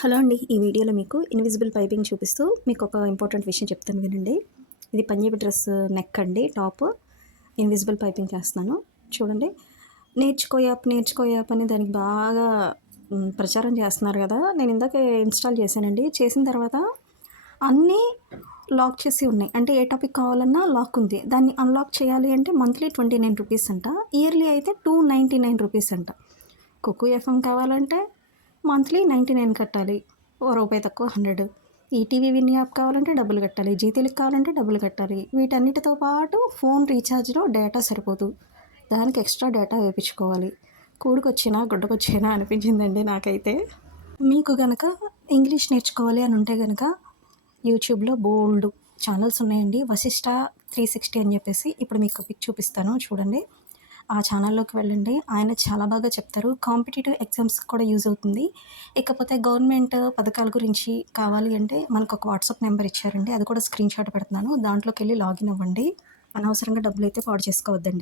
Hello అండి. ఈ వీడియోలో మీకు ఇన్విజిబుల్ పైపింగ్ చూపిస్తూ మీకు ఒక ఇంపార్టెంట్ విషయం చెప్తాను వినండి. ఇది పంజాబీ డ్రెస్ నెక్ అండి టాప్. ఇన్విజిబుల్ పైపింగ్ చేస్తున్నాను చూడండి. నేర్చుకో యాప్ అని దానికి బాగా ప్రచారం చేస్తున్నారు కదా! నేను ఇందాకే ఇన్‌స్టాల్ చేశానండి. చేసిన తర్వాత అన్నీ లాక్ చేసి ఉన్నాయి. అంటే ఏ టాపిక్ కావాలన్నా లాక్ ఉంది. దాన్ని అన్‌లాక్ చేయాలి అంటే మంత్లీ ₹29 అంట. ఇయర్లీ అయితే ₹299 అంట. కుక్కు ఎఫ్ఎం కావాలంటే మంత్లీ 99 కట్టాలి. ఓ రూపాయి తక్కువ 100. ఈటీవీ విన్ యాప్ కావాలంటే డబ్బులు కట్టాలి. జీ తెలుగు కావాలంటే డబ్బులు కట్టాలి. వీటన్నిటితో పాటు ఫోన్ రీఛార్జ్‌లో డేటా సరిపోదు. దానికి ఎక్స్ట్రా డేటా వేపించుకోవాలి. కూడుకొచ్చినా, గుడ్డకొచ్చినా అనిపించిందండి నాకైతే. మీకు గనక ఇంగ్లీష్ నేర్చుకోవాలి అని ఉంటే గనక యూట్యూబ్‌లో బోలెడు ఛానల్స్ ఉన్నాయండి. 'వశిష్ట 360' అని చెప్పేసి ఇప్పుడు మీకు పిక్ చూపిస్తాను చూడండి. ఆ ఛానల్లోకి వెళ్ళండి. ఆయన చాలా బాగా చెప్తారు. కాంపిటీటివ్ ఎగ్జామ్స్‌కి కూడా యూజ్ అవుతుంది. ఇకపోతే గవర్నమెంట్ పథకాల గురించి కావాలి అంటే మనకొక వాట్సాప్ నెంబర్ ఇచ్చారండి. అది కూడా స్క్రీన్‌షాట్ పెడుతున్నాను. దాంట్లోకెళ్ళి లాగిన్ అవ్వండి. అనవసరంగా డబ్బులైతే పాడు చేసుకోవద్దండి.